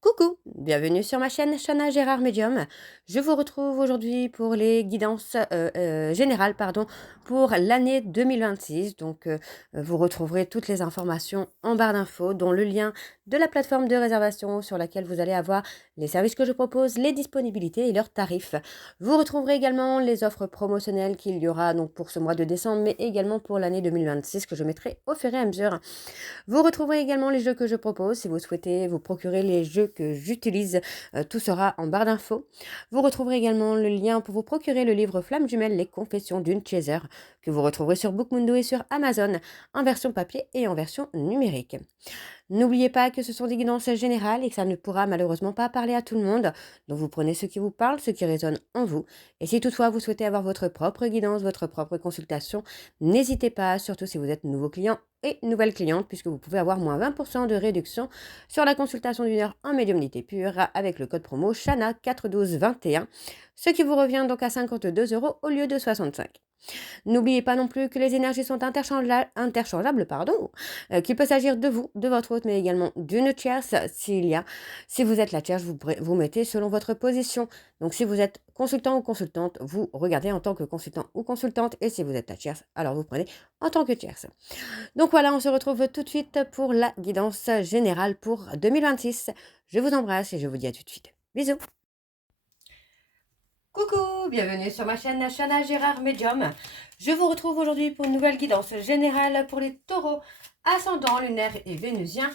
Coucou, bienvenue sur ma chaîne Chana Gérard Medium. Je vous retrouve aujourd'hui pour les guidances générales pour l'année 2026. Vous retrouverez toutes les informations en barre d'infos, dont le lien de la plateforme de réservation sur laquelle vous allez avoir les services que je propose, les disponibilités et leurs tarifs. Vous retrouverez également les offres promotionnelles qu'il y aura donc pour ce mois de décembre, mais également pour l'année 2026 que je mettrai au fur et à mesure. Vous retrouverez également les jeux que je propose. Si vous souhaitez vous procurer les jeux que j'utilise, tout sera en barre d'infos. Vous retrouverez également le lien pour vous procurer le livre Flamme Jumelle, les confessions d'une chaser, que vous retrouverez sur Bookmundo et sur Amazon, en version papier et en version numérique. N'oubliez pas que ce sont des guidances générales et que ça ne pourra malheureusement pas parler à tout le monde. Donc vous prenez ce qui vous parle, ce qui résonne en vous. Et si toutefois vous souhaitez avoir votre propre guidance, votre propre consultation, n'hésitez pas, surtout si vous êtes nouveau client et nouvelle cliente, puisque vous pouvez avoir moins 20% de réduction sur la consultation d'une heure en médiumnité pure avec le code promo Chana 41221, ce qui vous revient donc à 52 € au lieu de 65. N'oubliez pas non plus que les énergies sont interchangeables, qu'il peut s'agir de vous, de votre hôte, mais également d'une tierce. Si vous êtes la tierce, vous mettez selon votre position. Donc si vous êtes consultant ou consultante, vous regardez en tant que consultant ou consultante, et si vous êtes la tierce, alors vous prenez en tant que tierce. Donc voilà, on se retrouve tout de suite pour la guidance générale pour 2026. Je vous embrasse et je vous dis à tout de suite. Bisous. Coucou, bienvenue sur ma chaîne Chana Gérard Medium. Je vous retrouve aujourd'hui pour une nouvelle guidance générale pour les taureaux, ascendant lunaire et vénusien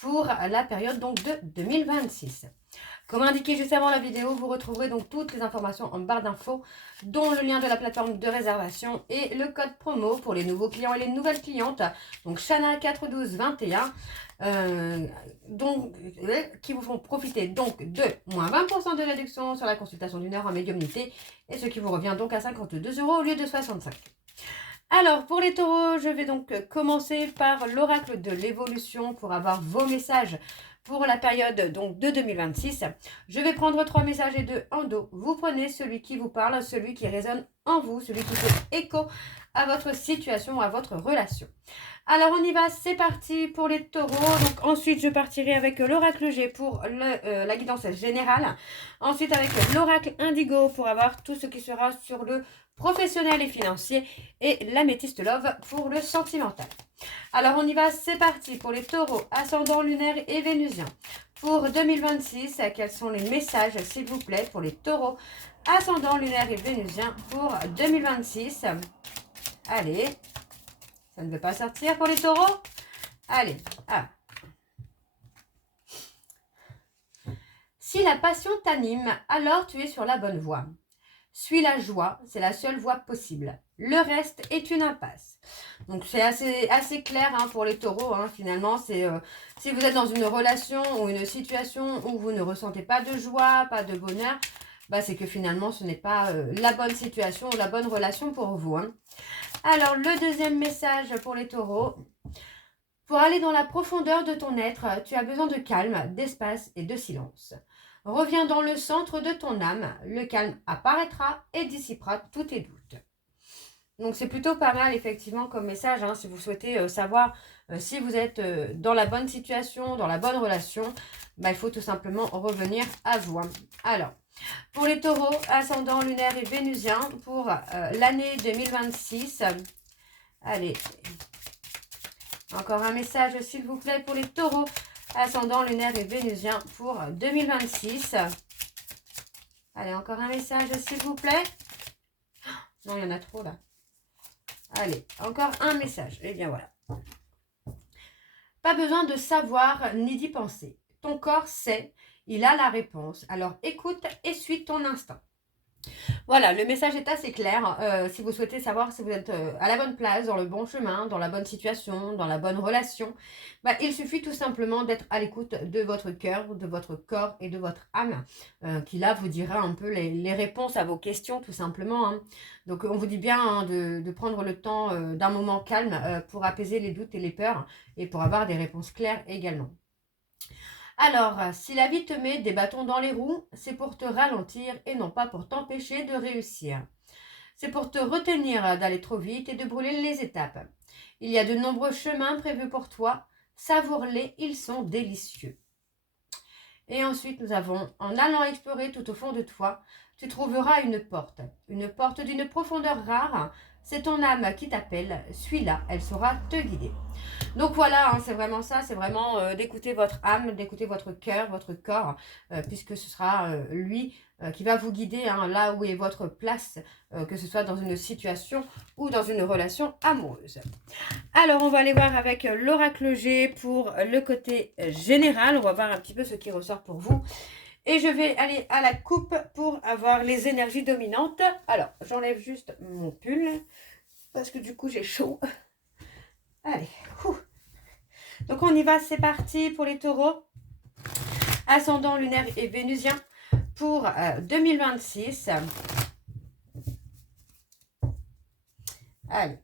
pour la période donc de 2026. Comme indiqué juste avant la vidéo, vous retrouverez donc toutes les informations en barre d'infos, dont le lien de la plateforme de réservation et le code promo pour les nouveaux clients et les nouvelles clientes. Donc Chana 41221, qui vous font profiter donc de moins 20% de réduction sur la consultation d'une heure en médiumnité, et ce qui vous revient donc à 52 € au lieu de 65. Alors, pour les taureaux, je vais donc commencer par l'oracle de l'évolution pour avoir vos messages pour la période donc de 2026. Je vais prendre 3 messages et 2 en dos. Vous prenez celui qui vous parle, celui qui résonne en vous, celui qui fait écho à votre situation, à votre relation. Alors, on y va, c'est parti pour les taureaux. Donc, ensuite, je partirai avec l'oracle G pour la guidance générale. Ensuite, avec l'oracle indigo pour avoir tout ce qui sera sur le professionnel et financier, et l'améthyste love pour le sentimental. Alors on y va, c'est parti pour les taureaux, ascendant lunaire et vénusien. Pour 2026, quels sont les messages s'il vous plaît pour les taureaux, ascendant lunaire et vénusien pour 2026? Allez, ça ne veut pas sortir pour les taureaux? Allez, ah. Si la passion t'anime, alors tu es sur la bonne voie. Suis la joie, c'est la seule voie possible. Le reste est une impasse. Donc c'est assez clair pour les taureaux. Finalement, c'est si vous êtes dans une relation ou une situation où vous ne ressentez pas de joie, pas de bonheur, c'est que finalement ce n'est pas la bonne situation ou la bonne relation pour vous. Alors le deuxième message pour les taureaux. Pour aller dans la profondeur de ton être, tu as besoin de calme, d'espace et de silence. Reviens dans le centre de ton âme, le calme apparaîtra et dissipera tous tes doutes. Donc c'est plutôt pas mal effectivement comme message, si vous souhaitez savoir si vous êtes dans la bonne situation, dans la bonne relation, il faut tout simplement revenir à vous. Alors, pour les taureaux, ascendant lunaire et vénusien, pour l'année 2026, allez, encore un message s'il vous plaît pour les taureaux, ascendant lunaire et vénusien pour 2026. Allez, encore un message s'il vous plaît. Non, il y en a trop là. Allez, encore un message. Et bien voilà. Pas besoin de savoir ni d'y penser. Ton corps sait, il a la réponse. Alors écoute et suis ton instinct. Voilà, le message est assez clair. Si vous souhaitez savoir si vous êtes à la bonne place, dans le bon chemin, dans la bonne situation, dans la bonne relation, il suffit tout simplement d'être à l'écoute de votre cœur, de votre corps et de votre âme, qui là vous dira un peu les réponses à vos questions tout simplement. Donc on vous dit bien de prendre le temps d'un moment calme pour apaiser les doutes et les peurs et pour avoir des réponses claires également. Alors, si la vie te met des bâtons dans les roues, c'est pour te ralentir et non pas pour t'empêcher de réussir. C'est pour te retenir d'aller trop vite et de brûler les étapes. Il y a de nombreux chemins prévus pour toi. Savoure-les, ils sont délicieux. Et ensuite, nous avons, en allant explorer tout au fond de toi, tu trouveras une porte d'une profondeur rare. C'est ton âme qui t'appelle, suis-la, elle saura te guider. Donc voilà, hein, c'est vraiment ça, c'est vraiment d'écouter votre âme, d'écouter votre cœur, votre corps, puisque ce sera lui qui va vous guider hein, là où est votre place, que ce soit dans une situation ou dans une relation amoureuse. Alors, on va aller voir avec l'oracle G pour le côté général. On va voir un petit peu ce qui ressort pour vous. Et je vais aller à la coupe pour avoir les énergies dominantes. Alors, j'enlève juste mon pull parce que du coup, j'ai chaud. Allez. Donc, on y va. C'est parti pour les taureaux. Ascendant lunaire et vénusien pour 2026. Allez.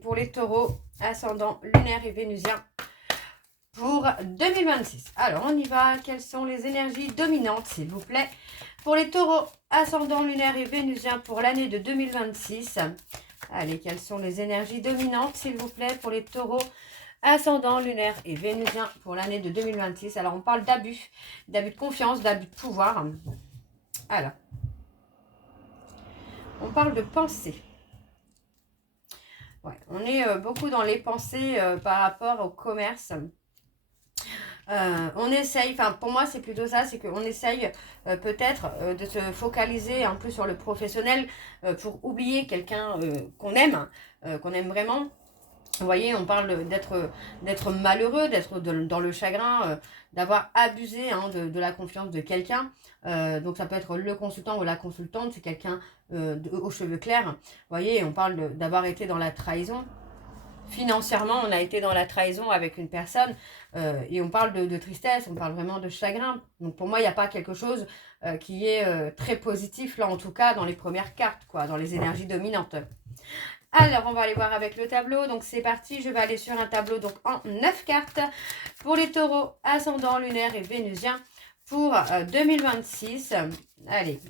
Pour les taureaux, ascendant lunaire et vénusien pour 2026. Alors, on y va. Quelles sont les énergies dominantes, s'il vous plaît, pour les taureaux, ascendant lunaire et vénusien pour l'année de 2026. Allez, quelles sont les énergies dominantes, s'il vous plaît, pour les taureaux, ascendant lunaire et vénusien pour l'année de 2026. Alors, on parle d'abus de confiance, d'abus de pouvoir. Alors, on parle de pensée. Ouais, on est beaucoup dans les pensées par rapport au commerce. On essaye, enfin pour moi c'est plutôt ça, c'est qu'on essaye peut-être de se focaliser un peu sur le professionnel pour oublier quelqu'un qu'on aime vraiment. Vous voyez, on parle d'être malheureux, d'être dans le chagrin, d'avoir abusé hein, de la confiance de quelqu'un. Donc ça peut être le consultant ou la consultante, c'est quelqu'un aux cheveux clairs. Vous voyez, on parle d'avoir été dans la trahison. Financièrement, on a été dans la trahison avec une personne et on parle de tristesse, on parle vraiment de chagrin. Donc pour moi, il n'y a pas quelque chose qui est très positif, là en tout cas, dans les premières cartes, quoi, dans les énergies dominantes. Alors, on va aller voir avec le tableau. Donc, c'est parti. Je vais aller sur un tableau donc en 9 cartes pour les taureaux, ascendant lunaire et vénusien pour 2026. Allez.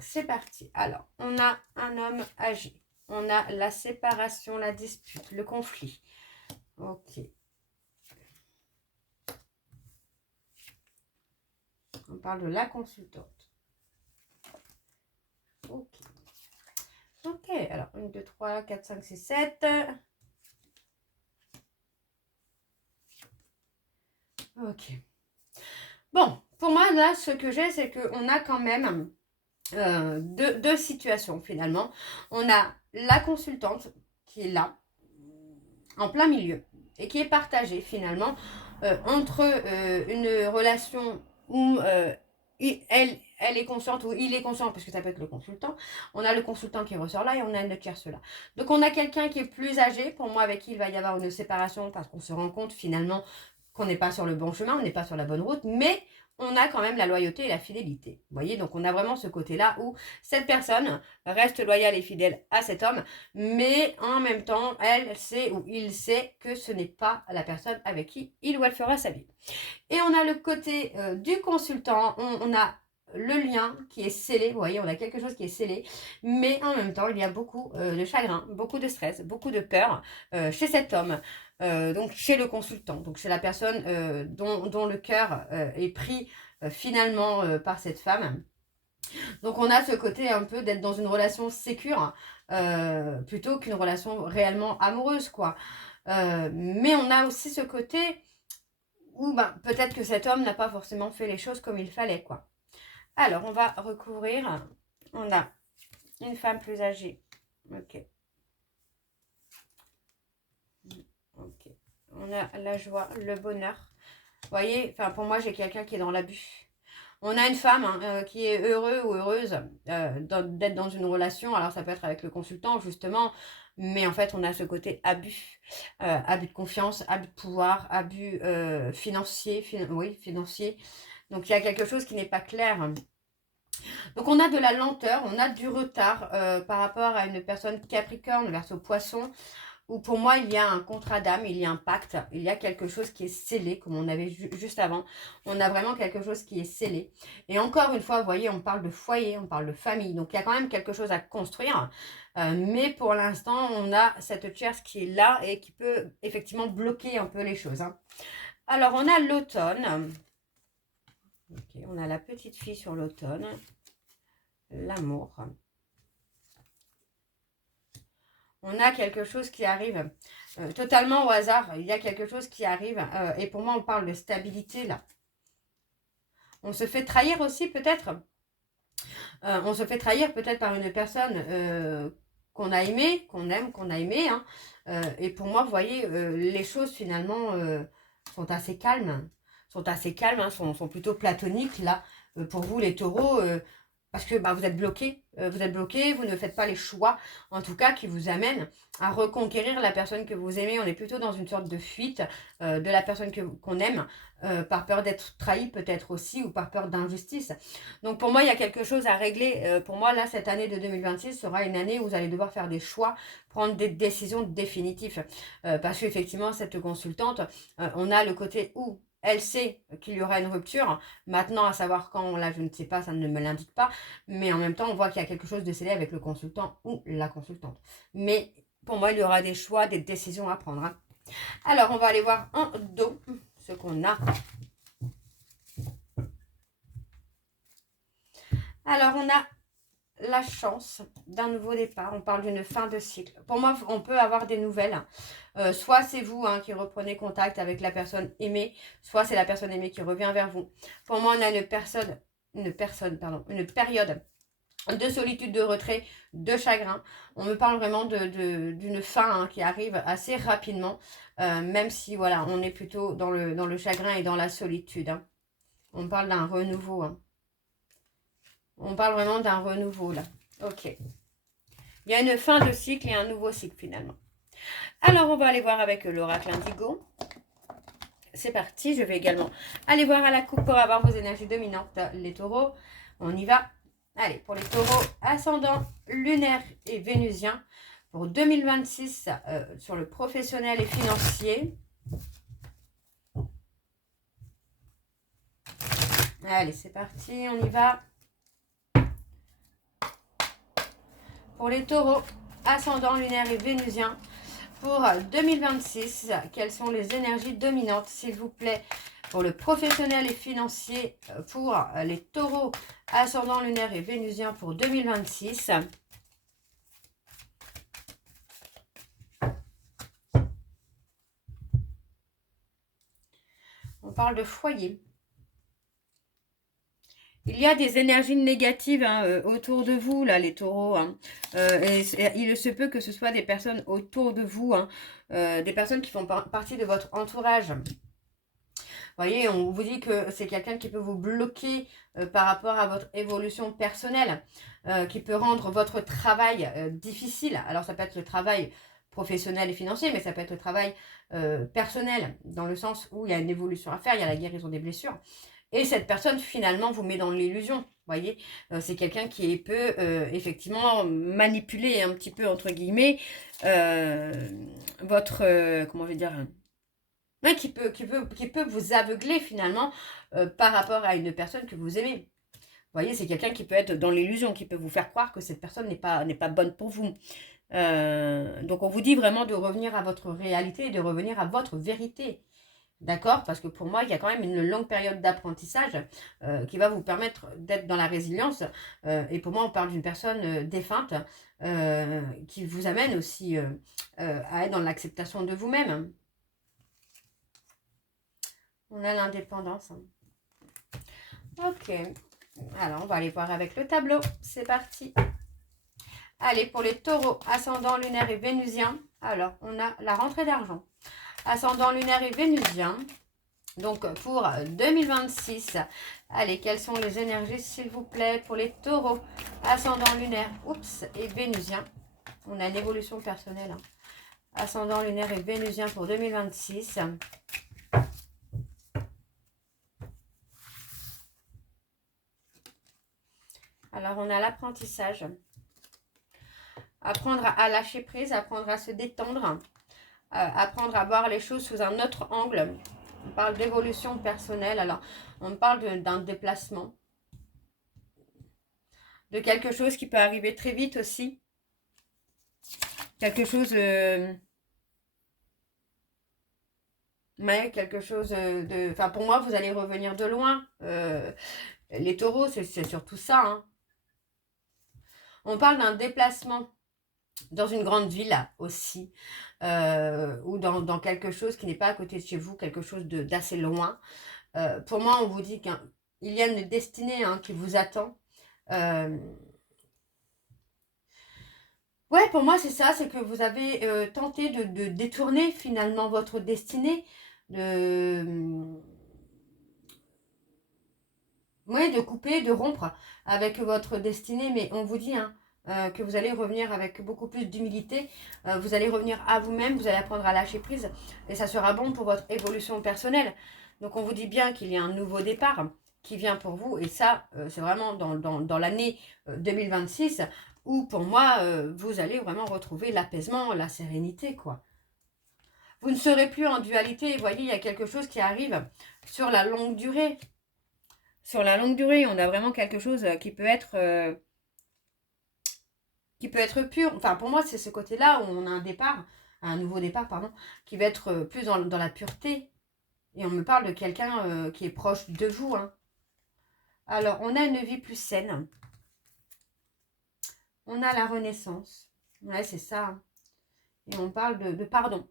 C'est parti. Alors, on a un homme âgé. On a la séparation, la dispute, le conflit. Ok. On parle de la consultante. Ok. Ok, alors 1, 2, 3, 4, 5, 6, 7. Ok. Bon, pour moi, là, ce que j'ai, c'est qu'on a quand même deux situations, finalement. On a la consultante qui est là, en plein milieu, et qui est partagée, finalement, entre une relation où elle est consciente ou il est conscient, parce que ça peut être le consultant. On a le consultant qui ressort là et on a une tierce là. Donc on a quelqu'un qui est plus âgé, pour moi avec qui il va y avoir une séparation parce qu'on se rend compte finalement qu'on n'est pas sur le bon chemin, on n'est pas sur la bonne route, mais on a quand même la loyauté et la fidélité. Vous voyez, donc on a vraiment ce côté-là où cette personne reste loyale et fidèle à cet homme, mais en même temps, elle sait ou il sait que ce n'est pas la personne avec qui il ou elle fera sa vie. Et on a le côté du consultant, on a le lien qui est scellé, vous voyez, on a quelque chose qui est scellé, mais en même temps, il y a beaucoup de chagrin, beaucoup de stress, beaucoup de peur chez cet homme, donc chez le consultant, donc chez la personne dont le cœur est pris finalement par cette femme. Donc on a ce côté un peu d'être dans une relation sécure plutôt qu'une relation réellement amoureuse, quoi. Mais on a aussi ce côté où ben, peut-être que cet homme n'a pas forcément fait les choses comme il fallait, quoi. Alors, on va recouvrir. On a une femme plus âgée. Ok. Ok. On a la joie, le bonheur. Vous voyez, enfin, pour moi, j'ai quelqu'un qui est dans l'abus. On a une femme hein, qui est heureuse ou heureuse d'être dans une relation. Alors, ça peut être avec le consultant, justement. Mais en fait, on a ce côté abus. Abus de confiance, abus de pouvoir, abus financier. Financier. Donc, il y a quelque chose qui n'est pas clair. Donc, on a de la lenteur, on a du retard par rapport à une personne Capricorne, verso poisson. où pour moi, il y a un contrat d'âme, il y a un pacte, il y a quelque chose qui est scellé, comme on avait juste avant. On a vraiment quelque chose qui est scellé. Et encore une fois, vous voyez, on parle de foyer, on parle de famille. Donc, il y a quand même quelque chose à construire. Mais pour l'instant, on a cette tierce qui est là et qui peut effectivement bloquer un peu les choses. Hein. Alors, on a l'automne. Okay, on a la petite fille sur l'automne. L'amour. On a quelque chose qui arrive totalement au hasard. Il y a quelque chose qui arrive. Et pour moi, on parle de stabilité là. On se fait trahir aussi peut-être. On se fait trahir peut-être par une personne qu'on a aimée, qu'on aime, qu'on a aimé. Hein. Et pour moi, vous voyez, les choses finalement sont assez calmes. Sont assez calmes, hein, sont plutôt platoniques là. Pour vous, les taureaux, parce que bah, vous êtes bloqués, vous ne faites pas les choix, en tout cas, qui vous amènent à reconquérir la personne que vous aimez. On est plutôt dans une sorte de fuite de la personne qu'on aime, par peur d'être trahi peut-être aussi, ou par peur d'injustice. Donc pour moi, il y a quelque chose à régler. Pour moi, là, cette année de 2026 sera une année où vous allez devoir faire des choix, prendre des décisions définitives. Parce qu'effectivement, cette consultante, on a le côté où elle sait qu'il y aura une rupture. Maintenant, à savoir quand, là, je ne sais pas, ça ne me l'indique pas. Mais en même temps, on voit qu'il y a quelque chose de scellé avec le consultant ou la consultante. Mais pour moi, il y aura des choix, des décisions à prendre. Hein. Alors, on va aller voir en dos ce qu'on a. Alors, on a la chance d'un nouveau départ. On parle d'une fin de cycle. Pour moi, on peut avoir des nouvelles. Soit c'est vous qui reprenez contact avec la personne aimée, soit c'est la personne aimée qui revient vers vous. Pour moi, on a une période de solitude, de retrait, de chagrin. On me parle vraiment d'une fin qui arrive assez rapidement, même si voilà, on est plutôt dans le chagrin et dans la solitude. Hein. On parle d'un renouveau. Hein. On parle vraiment d'un renouveau là. Ok. Il y a une fin de cycle et un nouveau cycle finalement. Alors on va aller voir avec l'oracle indigo. C'est parti. Je vais également aller voir à la coupe pour avoir vos énergies dominantes, les taureaux. On y va. Allez, pour les taureaux, ascendant, lunaire et vénusien, pour 2026, sur le professionnel et financier. Allez, c'est parti, on y va. Pour les taureaux, ascendant, lunaire et vénusien, pour 2026, quelles sont les énergies dominantes, s'il vous plaît, pour le professionnel et financier, pour les taureaux, ascendant, lunaire et vénusien pour 2026. On parle de foyer. Il y a des énergies négatives autour de vous, là, les taureaux. Hein. Et il se peut que ce soit des personnes autour de vous, hein, des personnes qui font partie de votre entourage. Vous voyez, on vous dit que c'est quelqu'un qui peut vous bloquer par rapport à votre évolution personnelle, qui peut rendre votre travail difficile. Alors, ça peut être le travail professionnel et financier, mais ça peut être le travail personnel, dans le sens où il y a une évolution à faire, il y a la guérison des blessures. Et cette personne, finalement, vous met dans l'illusion. Vous voyez, c'est quelqu'un qui peut effectivement manipuler un petit peu, entre guillemets, votre, comment je vais dire, mais qui peut vous aveugler finalement par rapport à une personne que vous aimez. Vous voyez, c'est quelqu'un qui peut être dans l'illusion, qui peut vous faire croire que cette personne n'est pas bonne pour vous. Donc on vous dit vraiment de revenir à votre réalité et de revenir à votre vérité. D'accord? Parce que pour moi, il y a quand même une longue période d'apprentissage qui va vous permettre d'être dans la résilience. Et pour moi, on parle d'une personne défunte qui vous amène aussi à être dans l'acceptation de vous-même. On a l'indépendance. Ok. Alors, on va aller voir avec le tableau. C'est parti. Allez, pour les taureaux, ascendant, lunaire et vénusien. Alors, on a la rentrée d'argent. Ascendant, lunaire et vénusien. Donc, pour 2026. Allez, quelles sont les énergies, s'il vous plaît, pour les taureaux, ascendant, lunaire, et vénusien. On a une évolution personnelle. Hein. Ascendant, lunaire et vénusien pour 2026. Alors, on a l'apprentissage. Apprendre à lâcher prise, apprendre à se détendre. apprendre à voir les choses sous un autre angle. On parle d'évolution personnelle. Alors, on parle d'un déplacement, de quelque chose qui peut arriver très vite aussi. Quelque chose... ouais, quelque chose de... Enfin, pour moi, vous allez revenir de loin. Les taureaux, c'est surtout ça. Hein. On parle d'un déplacement dans une grande ville aussi, ou dans quelque chose qui n'est pas à côté de chez vous, quelque chose d'assez loin. Pour moi, on vous dit qu'il y a une destinée qui vous attend. Ouais, pour moi, c'est ça, c'est que vous avez tenté de détourner finalement votre destinée, ouais, de couper, de rompre avec votre destinée, mais on vous dit que vous allez revenir avec beaucoup plus d'humilité, vous allez revenir à vous-même, vous allez apprendre à lâcher prise, et ça sera bon pour votre évolution personnelle. Donc on vous dit bien qu'il y a un nouveau départ qui vient pour vous, et ça, c'est vraiment dans l'année 2026, où pour moi, vous allez vraiment retrouver l'apaisement, la sérénité, quoi. Vous ne serez plus en dualité, vous voyez, il y a quelque chose qui arrive sur la longue durée. Sur la longue durée, on a vraiment quelque chose qui peut être pur. Enfin, pour moi, c'est ce côté-là où on a un nouveau départ, pardon, qui va être plus dans la pureté. Et on me parle de quelqu'un qui est proche de vous. Hein. Alors, on a une vie plus saine. On a la renaissance. Ouais, c'est ça. Hein. Et on parle de pardon.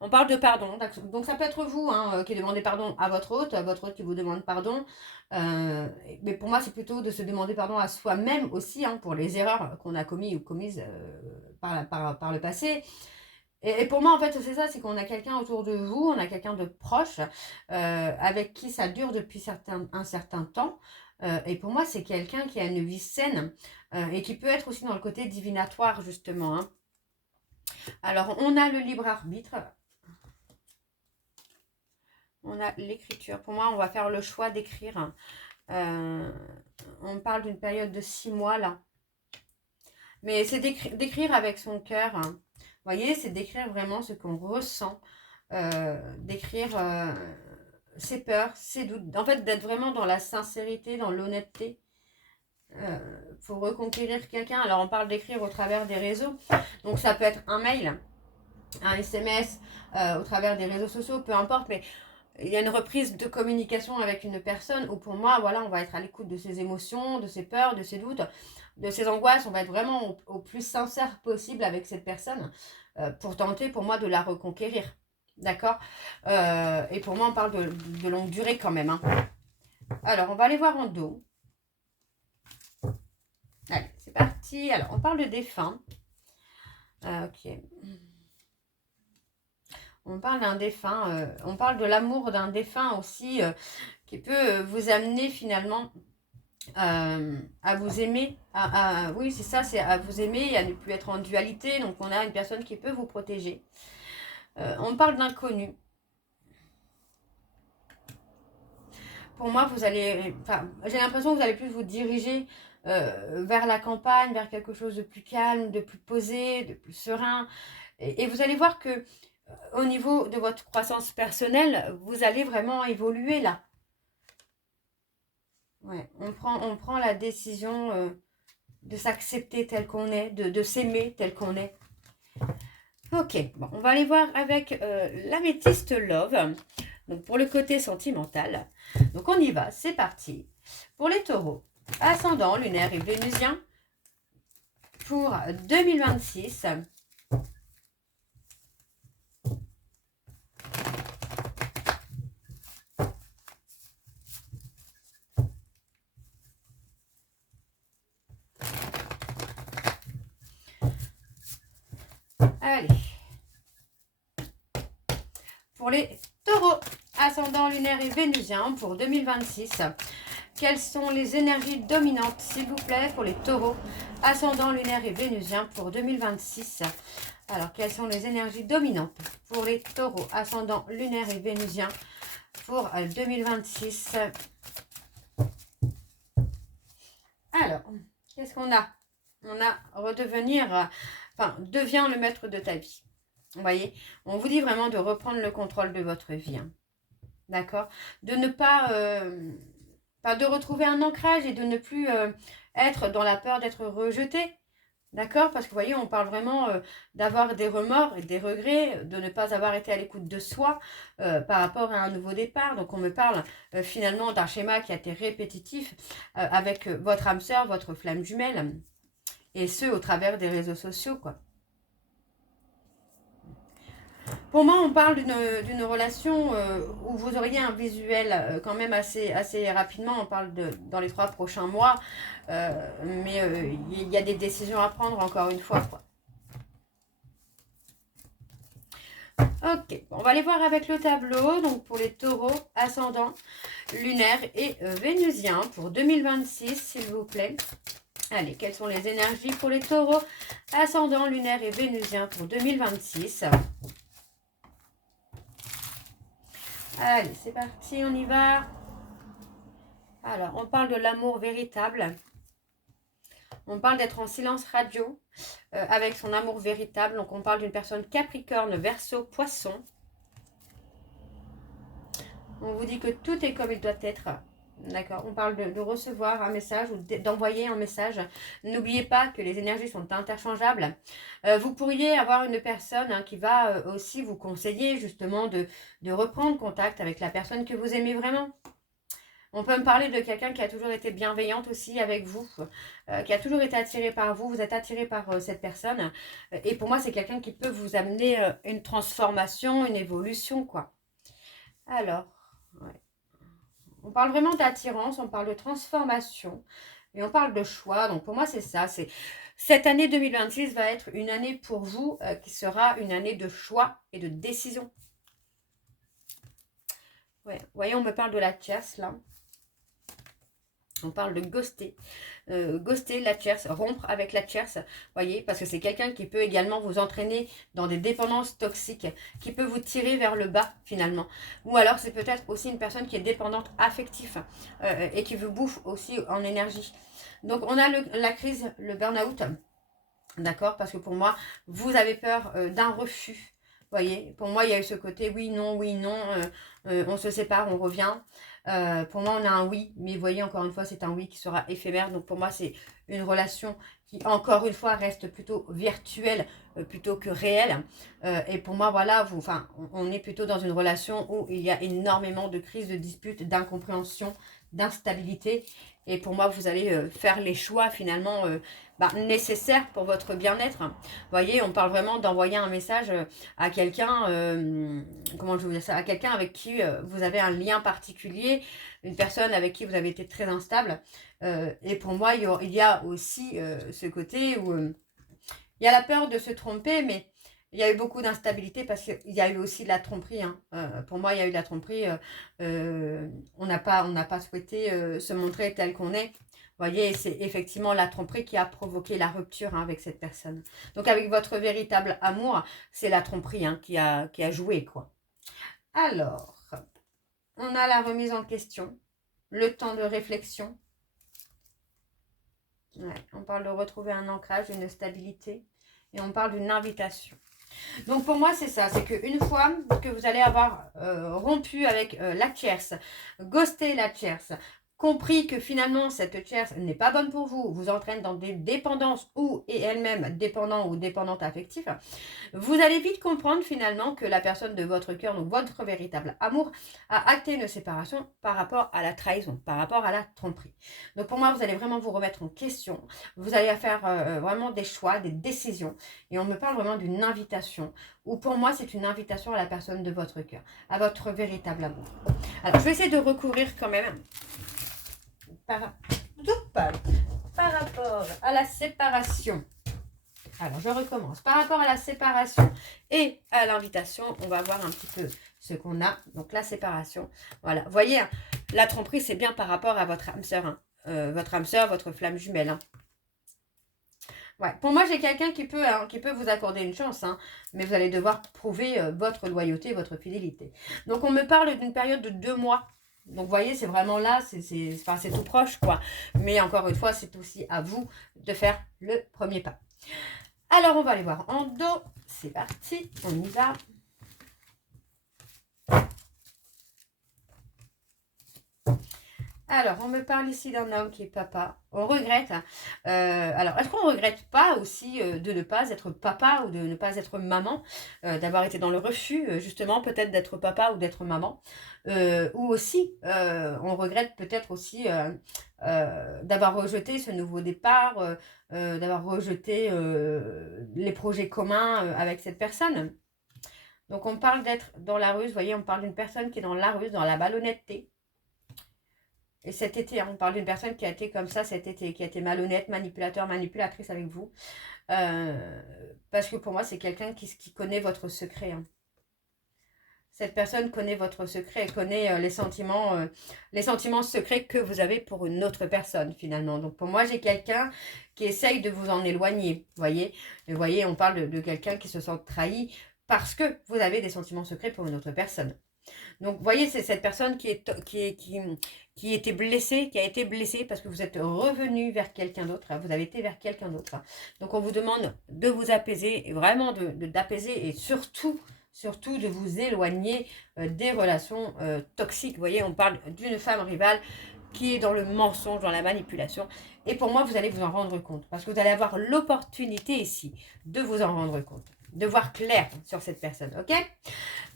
On parle de pardon. Donc ça peut être vous qui demandez pardon à votre hôte qui vous demande pardon. Mais pour moi, c'est plutôt de se demander pardon à soi-même aussi pour les erreurs qu'on a commises ou commises par le passé. Et pour moi, en fait, c'est ça, c'est qu'on a quelqu'un autour de vous, on a quelqu'un de proche, avec qui ça dure depuis un certain temps. Et pour moi, c'est quelqu'un qui a une vie saine et qui peut être aussi dans le côté divinatoire, justement. Hein. Alors, on a le libre arbitre. On a l'écriture. Pour moi, on va faire le choix d'écrire. On parle d'une période de 6 mois, là. Mais c'est d'écrire avec son cœur. Hein. Vous voyez, c'est d'écrire vraiment ce qu'on ressent. D'écrire ses peurs, ses doutes. En fait, d'être vraiment dans la sincérité, dans l'honnêteté. Faut reconquérir quelqu'un. Alors, on parle d'écrire au travers des réseaux. Donc, ça peut être un mail, un SMS, au travers des réseaux sociaux, peu importe. Mais il y a une reprise de communication avec une personne où pour moi, voilà, on va être à l'écoute de ses émotions, de ses peurs, de ses doutes, de ses angoisses. On va être vraiment au plus sincère possible avec cette personne pour tenter, pour moi, de la reconquérir. D'accord et pour moi, on parle de longue durée quand même. Hein. Alors, on va aller voir en dos. Allez, c'est parti. Alors, on parle de défunt. Ok. On parle d'un défunt, on parle de l'amour d'un défunt aussi qui peut vous amener finalement à vous aimer. Oui, c'est ça, c'est à vous aimer et à ne plus être en dualité. Donc, on a une personne qui peut vous protéger. On parle d'inconnu. Pour moi, vous allez... Enfin, j'ai l'impression que vous allez plus vous diriger vers la campagne, vers quelque chose de plus calme, de plus posé, de plus serein. Et vous allez voir que au niveau de votre croissance personnelle, vous allez vraiment évoluer là. Ouais, on prend la décision de s'accepter tel qu'on est, de s'aimer tel qu'on est. Ok, bon, on va aller voir avec l'améthyste Love. Donc pour le côté sentimental. Donc on y va, c'est parti. Pour les taureaux, ascendant, lunaire et vénusien, pour 2026. Allez. Pour les taureaux, ascendant, lunaire et vénusien, pour 2026. Quelles sont les énergies dominantes, s'il vous plaît, pour les taureaux, ascendant, lunaire et vénusien, pour 2026. Alors, quelles sont les énergies dominantes pour les taureaux, ascendant, lunaire et vénusien, pour 2026. Alors, qu'est-ce qu'on a? On a redevenir, enfin, deviens le maître de ta vie. Vous voyez, on vous dit vraiment de reprendre le contrôle de votre vie. Hein. D'accord? De ne pas, de retrouver un ancrage et de ne plus être dans la peur d'être rejeté. D'accord? Parce que vous voyez, on parle vraiment d'avoir des remords et des regrets, de ne pas avoir été à l'écoute de soi par rapport à un nouveau départ. Donc on me parle finalement d'un schéma qui a été répétitif avec votre âme sœur, votre flamme jumelle, et ce au travers des réseaux sociaux, quoi. Pour moi, on parle d'une relation où vous auriez un visuel quand même assez rapidement. On parle dans les 3 prochains mois. Mais il y a des décisions à prendre encore une fois, quoi. Ok, on va aller voir avec le tableau. Donc pour les taureaux, ascendant, lunaire et vénusien pour 2026, s'il vous plaît. Allez, quelles sont les énergies pour les taureaux, ascendant, lunaire et vénusien pour 2026? Allez, c'est parti, on y va. Alors, on parle de l'amour véritable. On parle d'être en silence radio avec son amour véritable. Donc, on parle d'une personne Capricorne, Verseau, Poisson. On vous dit que tout est comme il doit être. D'accord? On parle de recevoir un message ou d'envoyer un message. N'oubliez pas que les énergies sont interchangeables. Vous pourriez avoir une personne qui va aussi vous conseiller justement de reprendre contact avec la personne que vous aimez vraiment. On peut me parler de quelqu'un qui a toujours été bienveillante aussi avec vous, qui a toujours été attiré par vous, vous êtes attiré par cette personne. Et pour moi, c'est quelqu'un qui peut vous amener une transformation, une évolution, quoi. Alors, ouais. On parle vraiment d'attirance, on parle de transformation et on parle de choix. Donc pour moi, c'est ça. Cette année 2026 va être une année pour vous qui sera une année de choix et de décision. Ouais. Vous voyez, on me parle de la tierce là. On parle de ghoster. Ghoster la tierce, rompre avec la tierce, voyez, parce que c'est quelqu'un qui peut également vous entraîner dans des dépendances toxiques, qui peut vous tirer vers le bas finalement. Ou alors c'est peut-être aussi une personne qui est dépendante affective et qui vous bouffe aussi en énergie. Donc on a la crise, le burn-out, d'accord, parce que pour moi, vous avez peur d'un refus. Voyez, pour moi, il y a eu ce côté oui, non, on se sépare, on revient. Pour moi, on a un oui, mais vous voyez, encore une fois, c'est un oui qui sera éphémère. Donc pour moi, c'est une relation qui, encore une fois, reste plutôt virtuelle plutôt que réelle. Et pour moi, voilà, on est plutôt dans une relation où il y a énormément de crises, de disputes, d'incompréhension, d'instabilité. Et pour moi, vous allez faire les choix finalement nécessaires pour votre bien-être. Vous voyez, on parle vraiment d'envoyer un message à quelqu'un, comment je vous dire ça, à quelqu'un avec qui vous avez un lien particulier, une personne avec qui vous avez été très instable. Et pour moi, il y a aussi ce côté où il y a la peur de se tromper, mais il y a eu beaucoup d'instabilité parce qu'il y a eu aussi de la tromperie. Hein. Pour moi, il y a eu de la tromperie. On n'a pas souhaité se montrer tel qu'on est. Vous voyez, c'est effectivement la tromperie qui a provoqué la rupture avec cette personne. Donc, avec votre véritable amour, c'est la tromperie qui a joué, quoi. Alors, on a la remise en question, le temps de réflexion. Ouais, on parle de retrouver un ancrage, une stabilité. Et on parle d'une invitation. Donc pour moi c'est ça, c'est qu'une fois que vous allez avoir rompu avec la tierce, ghosté la tierce, compris que finalement cette tierce n'est pas bonne pour vous, vous entraîne dans des dépendances ou et elle-même dépendant ou dépendante affective, vous allez vite comprendre finalement que la personne de votre cœur, donc votre véritable amour, a acté une séparation par rapport à la trahison, par rapport à la tromperie. Donc pour moi, vous allez vraiment vous remettre en question, vous allez faire vraiment des choix, des décisions, et on me parle vraiment d'une invitation, ou pour moi c'est une invitation à la personne de votre cœur, à votre véritable amour. Alors je vais essayer de recourir quand même par rapport à la séparation. Alors, je recommence. Par rapport à la séparation et à l'invitation, on va voir un petit peu ce qu'on a. Donc, la séparation. Voilà. Vous voyez, la tromperie, c'est bien par rapport à votre âme sœur. Votre âme sœur, votre flamme jumelle. Ouais. Pour moi, j'ai quelqu'un qui peut vous accorder une chance. Mais vous allez devoir prouver votre loyauté, votre fidélité. Donc, on me parle d'une période de 2 mois. Donc, vous voyez, c'est vraiment là, c'est tout proche, quoi. Mais encore une fois, c'est aussi à vous de faire le premier pas. Alors, on va aller voir en dos. C'est parti, on y va. Alors, on me parle ici d'un homme qui est papa. On regrette. Hein. Alors, est-ce qu'on ne regrette pas aussi de ne pas être papa ou de ne pas être maman, d'avoir été dans le refus, justement, peut-être d'être papa ou d'être maman, ou aussi, on regrette peut-être aussi d'avoir rejeté ce nouveau départ, d'avoir rejeté les projets communs avec cette personne. Donc, on parle d'être dans la ruse. Vous voyez, on parle d'une personne qui est dans la ruse, dans la malhonnêteté. Et cet été, hein, on parle d'une personne qui a été comme ça cet été, qui a été malhonnête, manipulateur, manipulatrice avec vous. Parce que pour moi, c'est quelqu'un qui connaît votre secret. Hein. Cette personne connaît votre secret, connaît les sentiments secrets que vous avez pour une autre personne, finalement. Donc, pour moi, j'ai quelqu'un qui essaye de vous en éloigner. Vous voyez, on parle de quelqu'un qui se sent trahi parce que vous avez des sentiments secrets pour une autre personne. Donc, vous voyez, c'est cette personne qui était blessée, qui a été blessée parce que vous êtes revenu vers quelqu'un d'autre. Hein, vous avez été vers quelqu'un d'autre. Hein. Donc, on vous demande de vous apaiser, et vraiment d'apaiser et surtout de vous éloigner des relations toxiques. Vous voyez, on parle d'une femme rivale qui est dans le mensonge, dans la manipulation. Et pour moi, vous allez vous en rendre compte parce que vous allez avoir l'opportunité ici de vous en rendre compte, de voir clair sur cette personne, ok?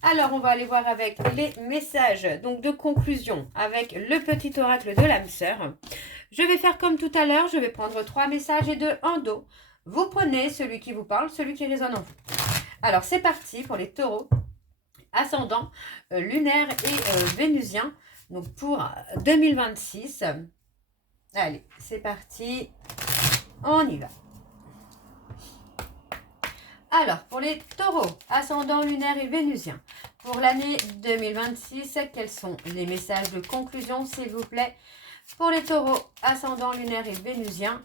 Alors, on va aller voir avec les messages donc de conclusion avec le petit oracle de l'âme sœur. Je vais faire comme tout à l'heure, je vais prendre 3 messages et 2 en dos. Vous prenez celui qui vous parle, celui qui résonne en vous. Alors, c'est parti pour les taureaux, ascendant, lunaire et vénusien, donc pour 2026. Allez, c'est parti, on y va. Alors, pour les taureaux, ascendant lunaire et vénusien, pour l'année 2026, quels sont les messages de conclusion, s'il vous plaît, pour les taureaux, ascendant lunaire et vénusien,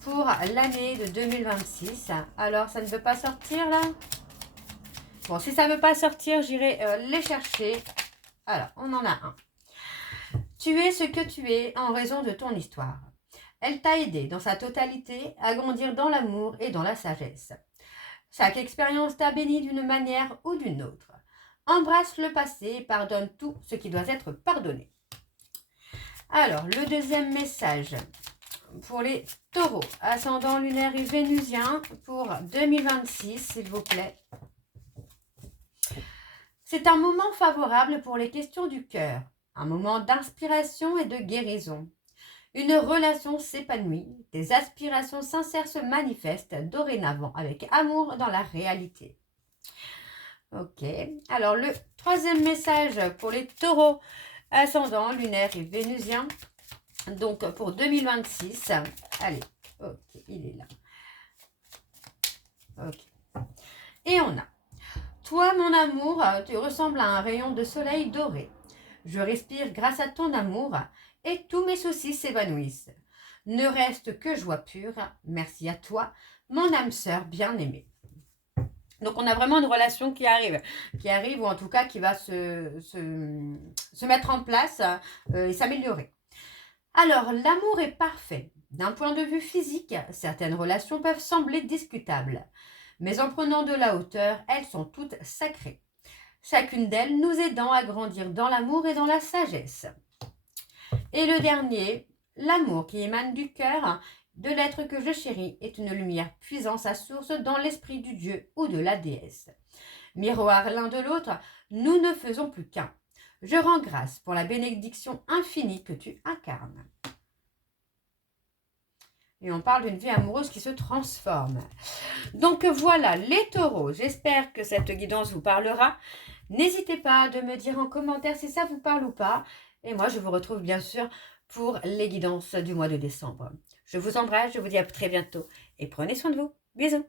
pour l'année de 2026. Alors, ça ne veut pas sortir, là? Bon, si ça ne veut pas sortir, j'irai les chercher. Alors, on en a un. Tu es ce que tu es en raison de ton histoire. Elle t'a aidé dans sa totalité à grandir dans l'amour et dans la sagesse. Chaque expérience t'a béni d'une manière ou d'une autre. Embrasse le passé et pardonne tout ce qui doit être pardonné. Alors, le deuxième message pour les taureaux, ascendant lunaire et vénusien pour 2026, s'il vous plaît. C'est un moment favorable pour les questions du cœur, un moment d'inspiration et de guérison. Une relation s'épanouit, des aspirations sincères se manifestent dorénavant avec amour dans la réalité. Ok, alors le troisième message pour les taureaux, ascendant, lunaire et vénusien, donc pour 2026. Allez, ok, il est là. Ok, et on a, toi mon amour, tu ressembles à un rayon de soleil doré. Je respire grâce à ton amour et tous mes soucis s'évanouissent. Ne reste que joie pure. Merci à toi, mon âme sœur bien-aimée. Donc, on a vraiment une relation qui arrive ou en tout cas qui va se mettre en place et s'améliorer. Alors, l'amour est parfait. D'un point de vue physique, certaines relations peuvent sembler discutables. Mais en prenant de la hauteur, elles sont toutes sacrées. Chacune d'elles nous aidant à grandir dans l'amour et dans la sagesse. Et le dernier, l'amour qui émane du cœur de l'être que je chéris est une lumière puisant sa source dans l'esprit du Dieu ou de la déesse. Miroir l'un de l'autre, nous ne faisons plus qu'un. Je rends grâce pour la bénédiction infinie que tu incarnes. Et on parle d'une vie amoureuse qui se transforme. Donc voilà, les taureaux, j'espère que cette guidance vous parlera. N'hésitez pas de me dire en commentaire si ça vous parle ou pas. Et moi, je vous retrouve bien sûr pour les guidances du mois de décembre. Je vous embrasse, je vous dis à très bientôt et prenez soin de vous. Bisous.